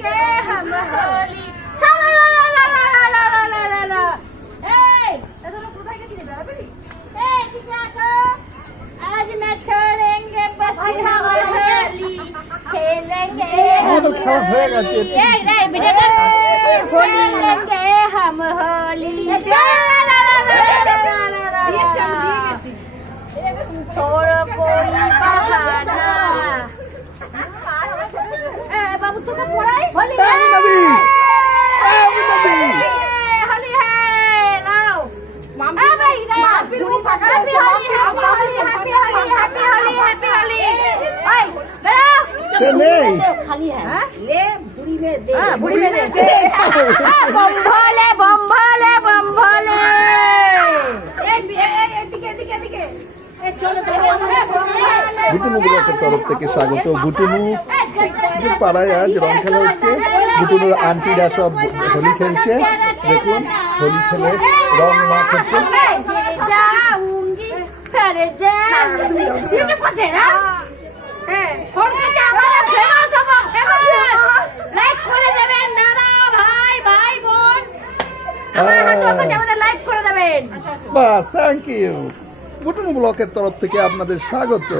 खेलेंगे हम होली साला ला ला ला ला ला ला ला ला ला এই তোরা কোথায় গেছিলি বেড়াবেলি এই কিছু আসো आज न छोड़ेंगे बस हम होली खेलेंगे আমাদের খেলা হয়ে গেছে। এই এই ভিডিও কর खेलेंगे हम होली ला ला ला ला ला ला ला দিয়েছি আমি দিয়ে গেছি छोड़ो कोई बहाना এ বাবু তোকে পড়াই তরফ থেকে স্বাগত। গুটুমু পাড়ায় আজ রং খেলা হচ্ছে। গুটুমুর আন্টিরা সব হোলি খেলছে। দেখুন হোলি খেলে রং মা খেলছে বাস থ্যাংক ইউ বুটন ব্লকের তরফ থেকে আপনাদের স্বাগত।